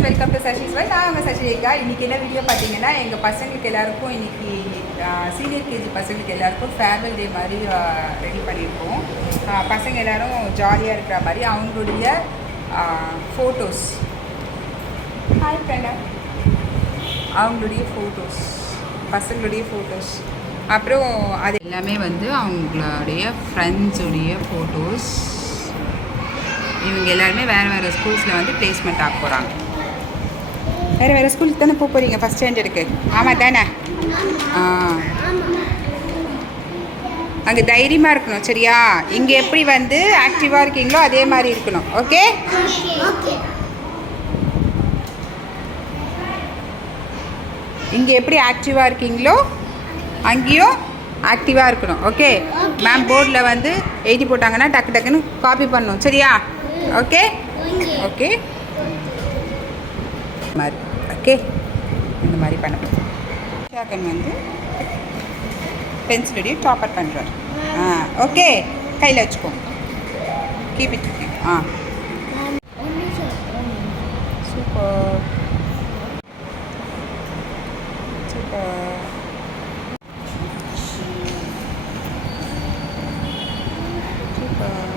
Friends, welcome to Sashi's world. நான் உங்கள் சஷிரேகா. இன்றைக்கி என்ன வீடியோ பார்த்தீங்கன்னா, எங்கள் பசங்களுக்கு எல்லாருக்கும் இன்றைக்கி சீனியர் கேஜி பசங்களுக்கு எல்லாருக்கும் ஃபேர்வெல் டே மாதிரி ரெடி பண்ணியிருக்கோம். பசங்க எல்லோரும் ஜாலியாக இருக்கிற மாதிரி அவங்களுடைய ஃபோட்டோஸ், ஹாய் ஃப்ரெண்டா, அவங்களுடைய ஃபோட்டோஸ், பசங்களுடைய ஃபோட்டோஸ், அப்புறம் அது எல்லாமே வந்து அவங்களுடைய ஃப்ரெண்ட்ஸுடைய ஃபோட்டோஸ். இவங்க எல்லாருமே வேறு ஸ்கூல்ஸில் வந்து பிளேஸ்மெண்ட் ஆக போகிறாங்க. வேறு ஸ்கூலுக்கு தானே போகிறீங்க ஃபஸ்ட் ஸ்டாண்டர்டுக்கு? ஆமாம் தானே? அங்கே தைரியமாக இருக்கணும், சரியா? இங்கே எப்படி வந்து ஆக்டிவாக இருக்கீங்களோ அதே மாதிரி இருக்கணும். ஓகே? இங்கே எப்படி ஆக்டிவாக இருக்கீங்களோ அங்கேயும் ஆக்டிவாக இருக்கணும். ஓகே? மேம் போர்டில் வந்து எழுதி போட்டாங்கன்னா டக்கு டக்குன்னு காப்பி பண்ணணும், சரியா? ஓகே ஓகே மாதிரி ஓகே இந்த மாதிரி பண்ணணும். ஷாகன் வந்து பென்சிலுடைய டாப்பர் பண்ணுறார். ஓகே, கையில் வச்சுக்கோங்க, keep it. Super super.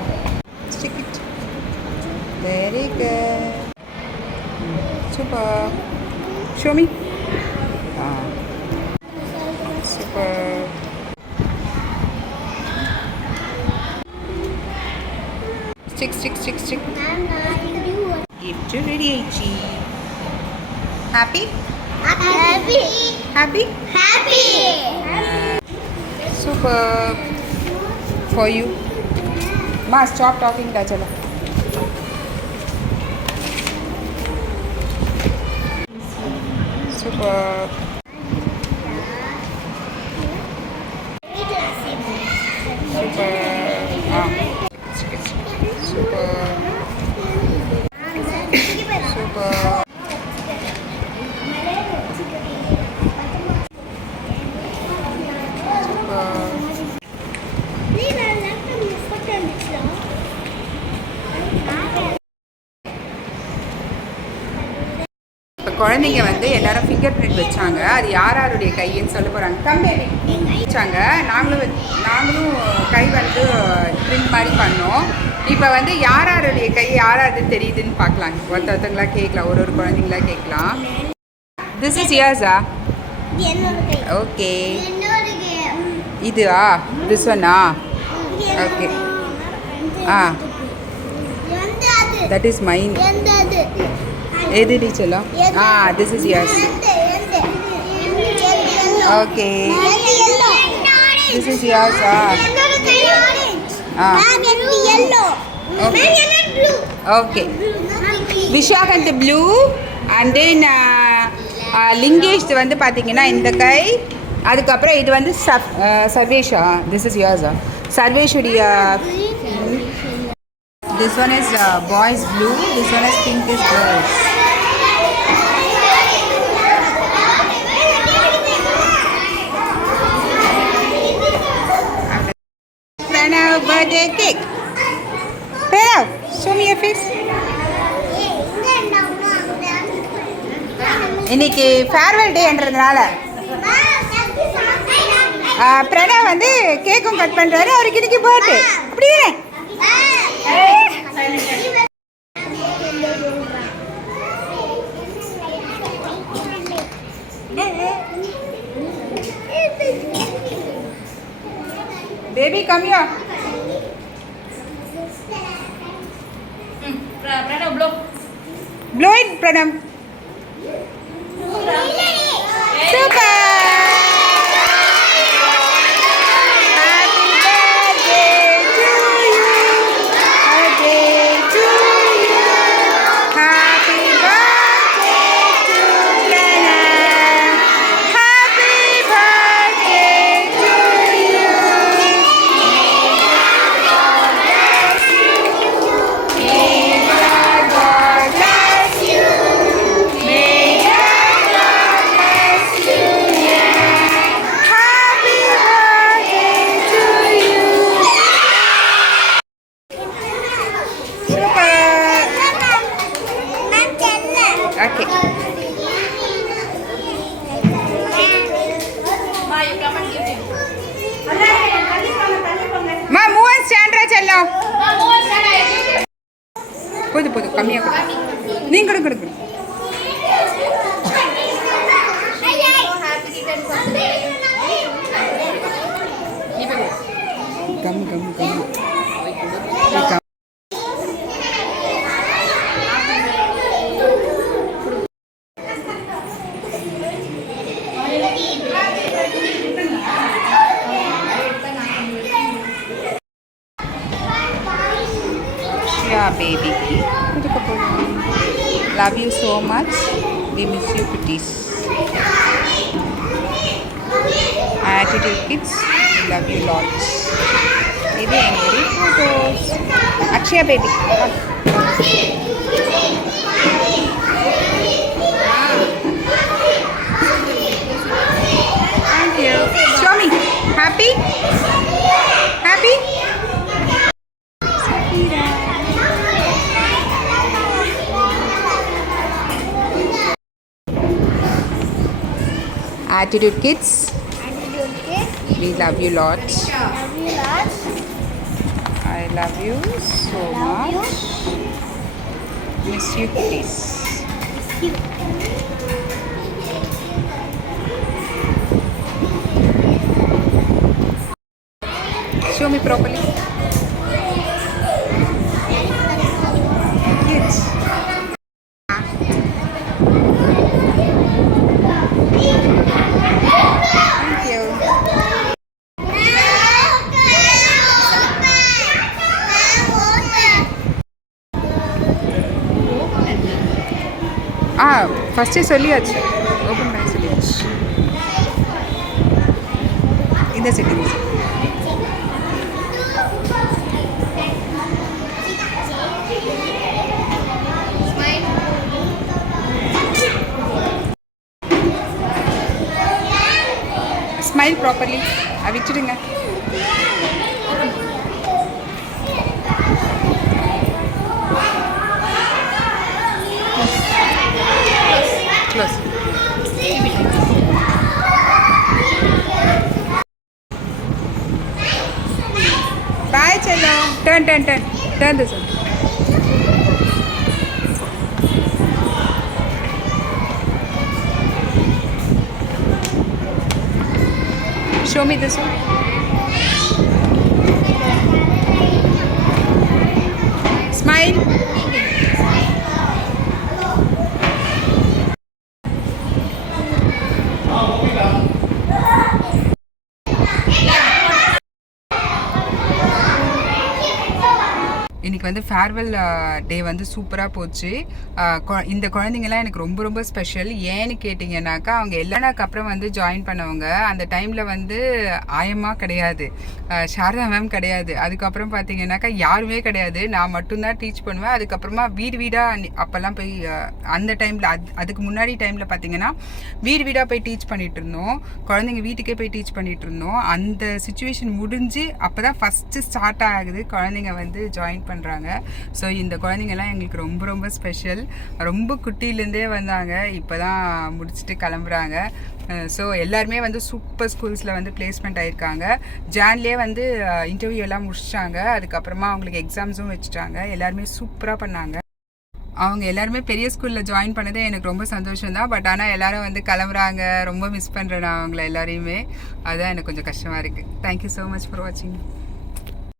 Stick it. Very good. Super. Show me. Super. Stick. Gift ready, Aichi. Happy? Happy? Super. For you. Ma, stop talking, Dachala. Super. Super. Super. Super. இப்போ குழந்தைங்க வந்து எல்லாரும் ஃபிங்கர் பிரிண்ட் வச்சாங்க. அது யாருடைய கைன்னு சொல்ல போகிறாங்க. கம்பேரி வச்சாங்க. நாங்களும் கை வந்து பிரிண்ட் மாதிரி பண்ணோம். இப்போ வந்து யாருடைய கை யாராவது தெரியுதுன்னு பார்க்கலாம். ஒருத்தவங்களா கேட்கலாம், ஒரு குழந்தைங்களா கேட்கலாம். திஸ் இஸ் யர்ஸா? ஓகே. இதுவா? திஸ் ஒன்னா? ஓகே. That is mine. எது டீச்சர்லாம்? This is yours. Okay, this is yours. Okay. Vishakanth blue and then Lingesh வந்து பார்த்தீங்கன்னா இந்த கை. அதுக்கப்புறம் இது வந்து சர்வேஷா? திஸ் இஸ் யர்ஸா? சர்வேஷுடைய. This one is boys blue, this one is pink is girls. Pranav birthday cake. Pranav, show me your face. இன்னைக்கு ஃபேர்வெல் டேன்றதுனால பிரணவ் வந்து கேக்கும் கட் பண்ணுறாரு. அவருக்கு இன்னைக்கு பர்த்டே. அப்படியே baby, come here. Pranav, blow it, Pranav. Super. bless you. Okay. மா மூவ் ஸ்டாண்ட்ரா செல்லம். போதும் கம்மியாக கொடு. நீங்கள் கொடுங்க. Come. Baby, love you so much. We miss you, kitties. Attitude kids, love you lots. Baby, angry photos. Akshaya baby. Thank you. Show me. Happy? Happy? Attitude kids, we love you lots. I love you so much. Miss you, kitties. Show me properly. Kids. ஃபஸ்ட்டே சொல்லியாச்சு, ஓப்பன் பண்ணி சொல்லியாச்சு. இந்த settings smile properly விட்டுடுங்க. Close. Bye, Chalo. Turn this one. Show me this one. Smile. இன்றைக்கி வந்து farewell day வந்து சூப்பராக போச்சு. இந்த குழந்தைங்கலாம் எனக்கு ரொம்ப ரொம்ப ஸ்பெஷல். ஏன்னு கேட்டிங்கன்னாக்கா, அவங்க எல்லானாக்கு அப்புறம் வந்து ஜாயின் பண்ணவங்க. அந்த டைமில் வந்து ஆயம்மா கிடையாது, சாரதா மேம் கிடையாது, அதுக்கப்புறம் பார்த்தீங்கன்னாக்கா யாருமே கிடையாது. நான் மட்டும்தான் டீச் பண்ணுவேன். அதுக்கப்புறமா வீடாக அப்போல்லாம் போய் அந்த டைமில் அதுக்கு முன்னாடி டைமில் பார்த்தீங்கன்னா வீடாக போய் டீச் பண்ணிகிட்டு இருந்தோம். குழந்தைங்க வீட்டுக்கே போய் டீச் பண்ணிகிட்டு இருந்தோம். அந்த சுச்சுவேஷன் முடிஞ்சு அப்போ தான் ஃபஸ்ட்டு ஸ்டார்ட் ஆகுது குழந்தைங்க வந்து ஜாயின் பண்ணுறாங்க. ஸோ இந்த குழந்தைங்கள்லாம் எங்களுக்கு ரொம்ப ரொம்ப ஸ்பெஷல். ரொம்ப குட்டிலேருந்தே வந்தாங்க, இப்போ தான் முடிச்சுட்டு கிளம்புறாங்க. ஸோ எல்லாருமே வந்து சூப்பர் ஸ்கூல்ஸில் வந்து பிளேஸ்மெண்ட் ஆகிருக்காங்க. ஜான்லேயே வந்து இன்டர்வியூ எல்லாம் முடிச்சிட்டாங்க. அதுக்கப்புறமா அவங்களுக்கு எக்ஸாம்ஸும் வச்சுட்டாங்க. எல்லாருமே சூப்பராக பண்ணாங்க. அவங்க எல்லாருமே பெரிய ஸ்கூலில் ஜாயின் பண்ணதே எனக்கு ரொம்ப சந்தோஷம் தான். பட் ஆனால் எல்லோரும் வந்து கிளம்புறாங்க. ரொம்ப மிஸ் பண்ணுறேன் நான் அவங்கள எல்லாரையுமே. அதுதான் எனக்கு கொஞ்சம் கஷ்டமாக இருக்குது. தேங்க்யூ ஸோ மச் ஃபார் வாட்சிங்.